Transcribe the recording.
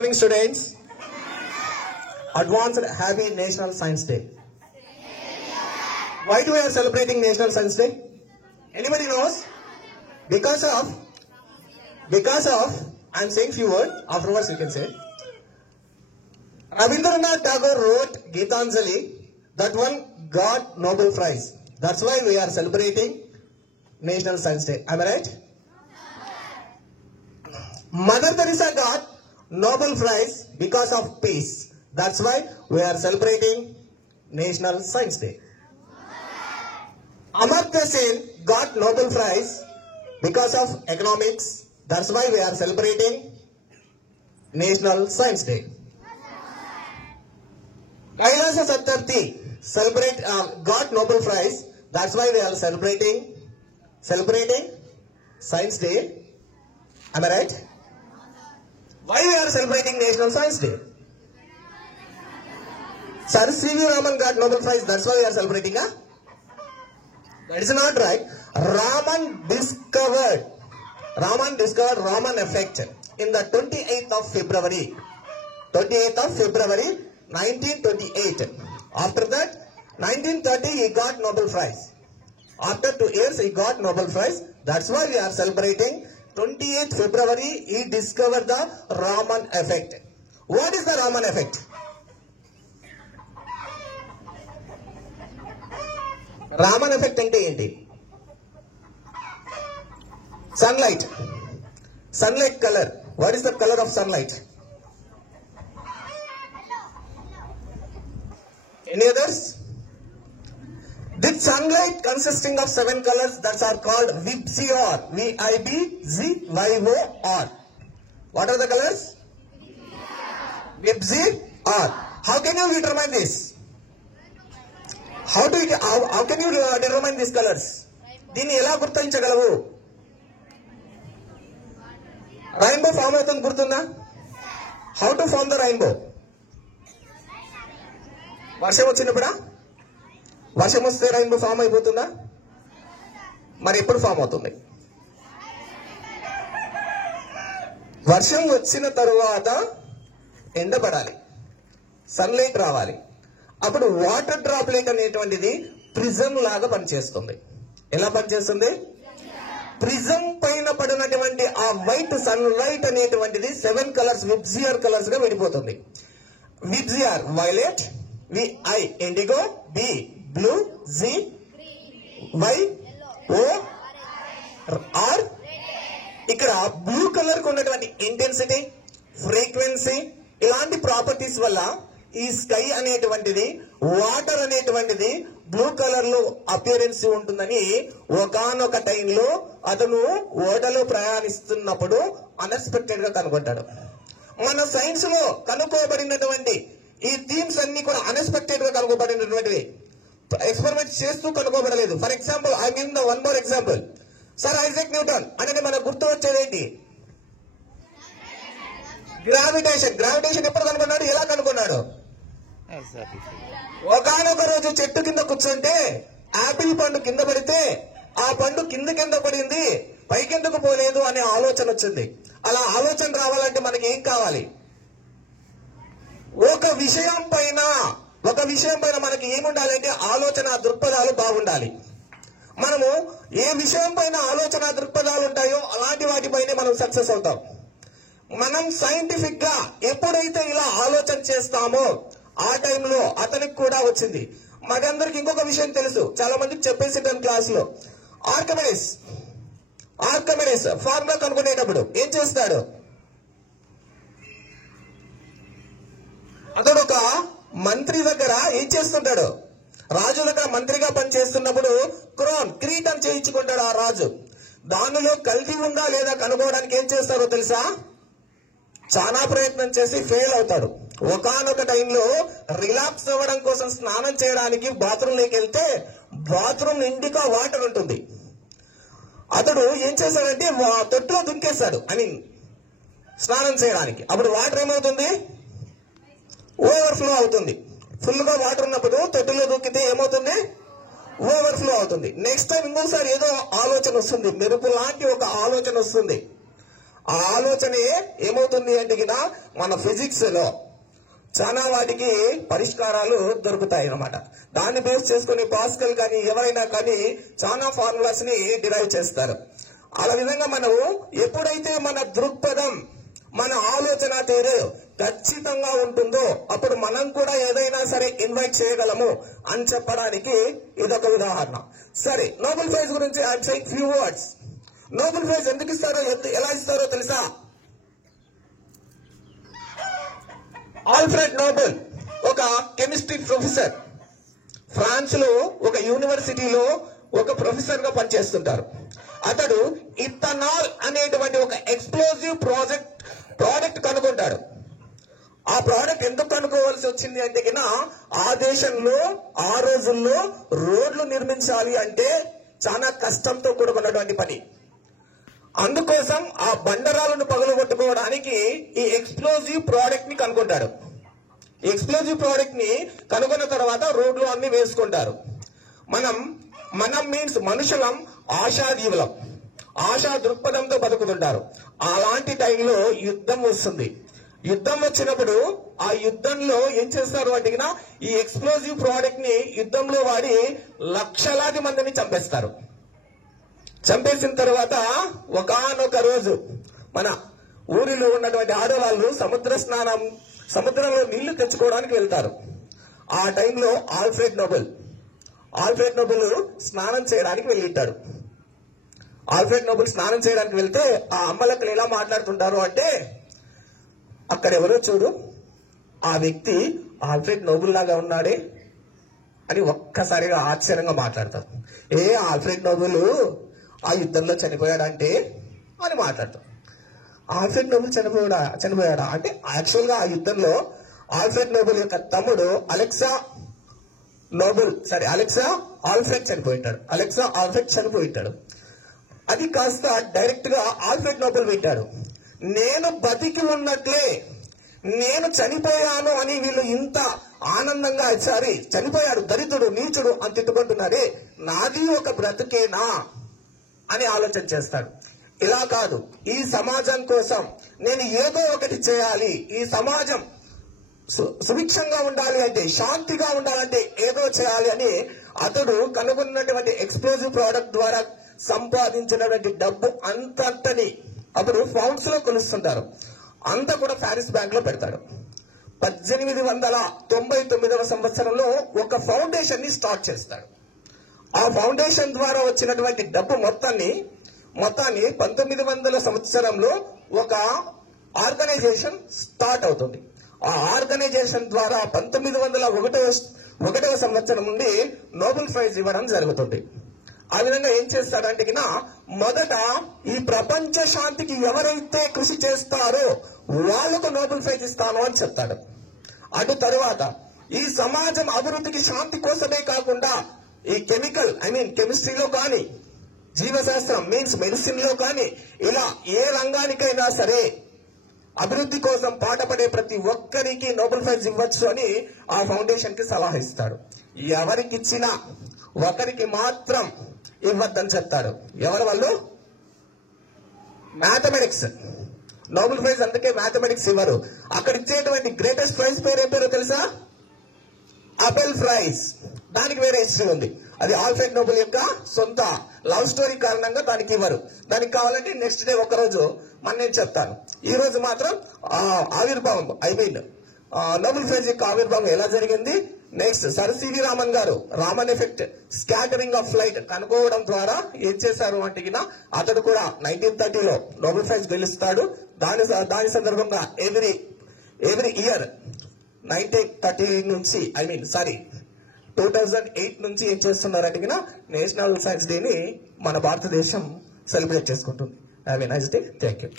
Morning students, advanced happy National Science Day. Why do we are celebrating National Science Day? Anybody knows? Because of, I am saying few words, afterwards you can say. Rabindranath Tagore wrote Gitanjali, that one got Nobel Prize. That's why we are celebrating National Science Day. Am I right? Mother Teresa got Nobel Prize because of peace. That's why we are celebrating National Science Day. Amartya Sen got Nobel Prize because of economics. That's why we are celebrating National Science Day. Kailasa Satyarthi got Nobel Prize. That's why we are celebrating Science Day. Am I right? Why we are celebrating National Science Day? Sir C.V. Raman got Nobel Prize. That's why we are celebrating. That is not right. Raman discovered Raman effect in the 28th of February. 1928. After that, 1930 he got Nobel Prize. After 2 years he got Nobel Prize. That's why we are celebrating 28th February. He discovered the Raman effect. What is the Raman effect? Raman effect ante enti? Sunlight color. What is the color of sunlight? Any others? This sunlight consisting of 7 colors that are called VIBGYOR. VIBGYOR. What are the colors? VIBGYOR. How can you determine this? How can you determine these colors? Dini ela gurtinchagalavu? Rainbow form avutundi gurtunda? How to form the rainbow? వర్షం వచ్చినప్పుడా? వర్షం వస్తే rainbow form అయిపోతుందా? మరి ఎప్పుడు form అవుతుంది? వర్షం వచ్చిన తరువాత ఎండ పడాలి, సన్లైట్ రావాలి. అప్పుడు వాటర్ డ్రాప్లెట్ అనేటువంటిది ప్రిజం లాగా పనిచేస్తుంది. ఎలా పనిచేస్తుంది? ప్రిజం పైన పడినటువంటి ఆ వైట్ సన్లైట్ అనేటువంటిది 7 కలర్స్ విబ్జిఆర్ కలర్స్ గా విడిపోతుంది. VIBGYOR violet, VI indigo, B blue, Z Y O R. ఇక్కడ బ్లూ కలర్ కు ఉన్నటువంటి ఇంటెన్సిటీ, ఫ్రీక్వెన్సీ ఇలాంటి ప్రాపర్టీస్ వల్ల ఈ స్కై అనేటువంటిది, వాటర్ అనేటువంటిది బ్లూ కలర్ లో అపియరెన్స్ ఉంటుందని ఒకానొక టైంలో అతను ఓడలో ప్రయాణిస్తున్నప్పుడు అన్ఎక్స్పెక్టెడ్ గా కనుగొంటాడు. మన సైన్స్ లో కనుక్కోబడినటువంటి ఈ థీమ్స్ అన్ని కూడా అన్ఎక్స్పెక్టెడ్ గా కనుగొబడినటువంటివి. ఎక్స్పెరిమెంట్ చేస్తూ కనుక్కోబడలేదు. For example I give the one more example. Sir Isaac Newton అంటే మనకు గుర్తు వచ్చేదేంటి? గ్రావిటేషన్ ఎప్పుడు కనుగొన్నాడు? ఎలా కనుగొన్నాడు? ఒకనొక రోజు చెట్టు కింద కూర్చుంటే ఆపిల్ పండు కింద పడితే ఆ పండు కింద పడింది, పైకెందుకు పోలేదు అనే ఆలోచన వచ్చింది. అలా ఆలోచన రావాలంటే మనకి ఏం కావాలి? ఒక విషయం పైన మనకి ఏముండాలంటే ఆలోచన దృక్పథాలు బాగుండాలి. మనము ఏ విషయం పైన ఆలోచన దృక్పథాలు ఉంటాయో అలాంటి వాటిపైనే మనం సక్సెస్ అవుతాం. మనం సైంటిఫిక్ గా ఎప్పుడైతే ఇలా ఆలోచన చేస్తామో ఆ టైంలో అతనికి కూడా వచ్చింది. మనందరికి ఇంకొక విషయం తెలుసు, చాలా మందికి చెప్పేసింటాను క్లాస్ లో. ఆర్కమిడిస్ ఫార్ములా కనుక్కునేటప్పుడు ఏం చేస్తాడు? అతడు ఒక మంత్రి దగ్గర ఏం చేస్తుంటాడు? రాజు దగ్గర మంత్రిగా పనిచేస్తున్నప్పుడు కిరీటం చేయించుకుంటాడు ఆ రాజు. దానిలో కల్తీ ఉందా లేదా కనుక్కోవడానికి ఏం చేస్తారో తెలుసా? చాలా ప్రయత్నం చేసి ఫెయిల్ అవుతాడు. ఒకానొక టైంలో రిలాక్స్ అవ్వడం కోసం స్నానం చేయడానికి బాత్రూమ్ లోకి వెళ్తే బాత్రూమ్ నిండుగా వాటర్ ఉంటుంది. అతడు ఏం చేశాడంటే తొట్టులో దుంకేశాడు స్నానం చేయడానికి. అప్పుడు వాటర్ ఏమవుతుంది? ఓవర్ఫ్లో అవుతుంది. ఫుల్ గా వాటర్ ఉన్నప్పుడు తొట్టులో దూకితే ఏమవుతుంది? ఓవర్ఫ్లో అవుతుంది. నెక్స్ట్ టైం ఇంకోసారి ఏదో ఆలోచన వస్తుంది, మెరుపు లాంటి ఒక ఆలోచన వస్తుంది. ఆ ఆలోచనే ఏమవుతుంది అంటే మన ఫిజిక్స్ లో చాలా వాటికి పరిష్కారాలు దొరుకుతాయి అన్నమాట. దాన్ని బేస్ చేసుకుని పాస్కల్ కానీ ఎవరైనా కానీ చాలా ఫార్ములాస్ ని డిరైవ్ చేస్తారు. అలా విధంగా మనం ఎప్పుడైతే మన దృక్పథం, మన ఆలోచన తీరు ఖచ్చితంగా ఉంటుందో అప్పుడు మనం కూడా ఏదైనా సరే ఇన్వైట్ చేయగలము అని చెప్పడానికి ఇదొక ఉదాహరణ. సరే, నోబెల్ ప్రైజ్ గురించి I'm saying few words. Nobel prize ఎందుకు ఇస్తారో, ఎలా ఇస్తారో తెలుసా? ఆల్ఫ్రెడ్ నోబెల్ ఒక కెమిస్ట్రీ ప్రొఫెసర్, ఫ్రాన్స్ లో ఒక యూనివర్సిటీలో ఒక ప్రొఫెసర్ గా పనిచేస్తుంటారు. అతడు ఇథనాల్ అనేటువంటి ఒక ఎక్స్ప్లోజివ్ ప్రోడక్ట్ కనుగొంటాడు. ఆ ప్రోడక్ట్ ఎందుకు కనుక్కోవాల్సి వచ్చింది అంటే ఆ దేశంలో ఆ రోజుల్లో రోడ్లు నిర్మించాలి అంటే చాలా కష్టంతో కూడుకున్నటువంటి పని. అందుకోసం ఆ బండరాలను పగలగొట్టుకోవడానికి ఈ ఎక్స్ప్లోజివ్ ప్రోడక్ట్ ని కనుగొంటాడు. ఈ ఎక్స్ప్లోజివ్ ప్రోడక్ట్ ని కనుగొన్న తర్వాత రోడ్లు అన్ని వేసుకుంటారు. మనం మీన్స్ మనుషులం ఆశాజీవులం, ఆశా దృక్పథంతో బతుకుతుంటారు. అలాంటి టైంలో యుద్ధం వస్తుంది. యుద్ధం వచ్చినప్పుడు ఆ యుద్ధంలో ఏం చేస్తారు అంటే ఈ ఎక్స్ప్లోజివ్ ప్రోడక్ట్ ని యుద్ధంలో వాడి లక్షలాది మందిని చంపేస్తారు. చంపేసిన తర్వాత ఒకానొక రోజు మన ఊరిలో ఉన్నటువంటి ఆడవాళ్ళు సముద్రంలో నీళ్లు తెచ్చుకోవడానికి వెళ్తారు. ఆ టైంలో ఆల్ఫ్రెడ్ నోబెల్ స్నానం చేయడానికి వెళ్ళింటాడు. ఆల్ఫ్రెడ్ నోబెల్ స్నానం చేయడానికి వెళ్తే ఆ అమ్మలక్కలు ఎలా మాట్లాడుతుంటారు అంటే, అక్కడెవరో చూడు, ఆ వ్యక్తి ఆల్ఫ్రెడ్ నోబెల్ లాగా ఉన్నాడే అని ఒక్కసారిగా ఆశ్చర్యంగా మాట్లాడతారు. ఆల్ఫ్రెడ్ నోబెల్ ఆ యుద్ధంలో చనిపోయాడంటే అని మాట్లాడతారు. ఆల్ఫ్రెడ్ నోబెల్ చనిపోయాడా అంటే యాక్చువల్ గా ఆ యుద్ధంలో ఆల్ఫ్రెడ్ నోబెల్ యొక్క తమ్ముడు అలెక్సా ఆల్ఫ్రెడ్ చనిపోయింటాడు. అది కాస్త డైరెక్ట్ గా ఆల్ఫ్రెడ్ నోబెల్ వింటాడు. నేను బతికి ఉన్నట్లే, నేను చనిపోయాను అని వీళ్ళు ఇంత ఆనందంగా చనిపోయాడు దరిద్రుడు నీచుడు అని తిట్టుకుంటున్నారే, నాది ఒక బ్రతుకేనా అని ఆలోచన చేస్తాడు. ఇలా కాదు, ఈ సమాజం కోసం నేను ఏదో ఒకటి చేయాలి, ఈ సమాజం సుభిక్షంగా ఉండాలి అంటే, శాంతిగా ఉండాలంటే ఏదో చేయాలి అని అతడు కనుగొన్నటువంటి ఎక్స్ప్లోజివ్ ప్రోడక్ట్ ద్వారా సంపాదించినటువంటి డబ్బు అంతని అప్పుడు పౌండ్స్ లో కొలుస్తుంటారు, అంతా కూడా ప్యారిస్ బ్యాంక్ లో పెడతాడు. 1899వ సంవత్సరంలో ఒక ఫౌండేషన్ ని స్టార్ట్ చేస్తాడు. ఆ ఫౌండేషన్ ద్వారా వచ్చినటువంటి డబ్బు మొత్తాన్ని 1900 సంవత్సరంలో ఒక ఆర్గనైజేషన్ స్టార్ట్ అవుతుంది. ఆ ఆర్గనైజేషన్ ద్వారా 1901వ సంవత్సరం నుండి నోబెల్ ప్రైజ్ ఇవ్వడం జరుగుతుంది. ఆ విధంగా ఏం చేస్తాడంటే మొదట ఈ ప్రపంచ శాంతికి ఎవరైతే కృషి చేస్తారో వాళ్లకు నోబెల్ ప్రైజ్ ఇస్తాను అని చెప్తాడు. అటు తరువాత ఈ సమాజం అభివృద్ధికి శాంతి కోసమే కాకుండా ఈ కెమిస్ట్రీలో కానీ, జీవశాస్త్రం మీన్స్ మెడిసిన్ లో కానీ, ఇలా ఏ రంగానికైనా సరే అభివృద్ధి కోసం పాటుపడే ప్రతి ఒక్కరికి నోబెల్ ప్రైజ్ ఇవ్వచ్చు అని ఆ ఫౌండేషన్ కి సలహా ఇస్తాడు. ఎవరికి ఇచ్చినా ఒకరికి మాత్రం ఇవ్వద్దని చెప్తాడు. ఎవరు వాళ్ళు? మ్యాథమెటిక్స్. నోబెల్ ప్రైజ్ అందుకే మ్యాథమెటిక్స్ ఇవ్వరు. అక్కడ ఇచ్చేటువంటి గ్రేటెస్ట్ ప్రైజ్ పేరు ఏం పేరు తెలుసా? Abel prize. దానికి వేరే హిస్టరీ ఉంది. అది ఆల్ఫ్రెడ్ నోబెల్ యొక్క సొంత లవ్ స్టోరీ కారణంగా దానికి ఇవ్వరు. దానికి కావాలంటే నెక్స్ట్ డే ఒకరోజు నేను చెప్తాను. ఈ రోజు మాత్రం ఆవిర్భావం నోబెల్ ప్రైజ్ యొక్క ఆవిర్భావం ఎలా జరిగింది, నెక్స్ట్ సర్ సివి రామన్ గారు Raman effect, scattering of light కనుక్కోవడం ద్వారా ఏం చేశారు అంటే అతడు కూడా 1930లో నోబెల్ ప్రైజ్ గెలుస్తాడు. దాని సందర్భంగా ఎవ్రీ ఇయర్ 1930 నుంచి 2008 నుంచి ఏం చేస్తున్నారంటే నేషనల్ సైన్స్ డేని మన భారతదేశం సెలబ్రేట్ చేసుకుంటుంది. Have a nice day. Thank you.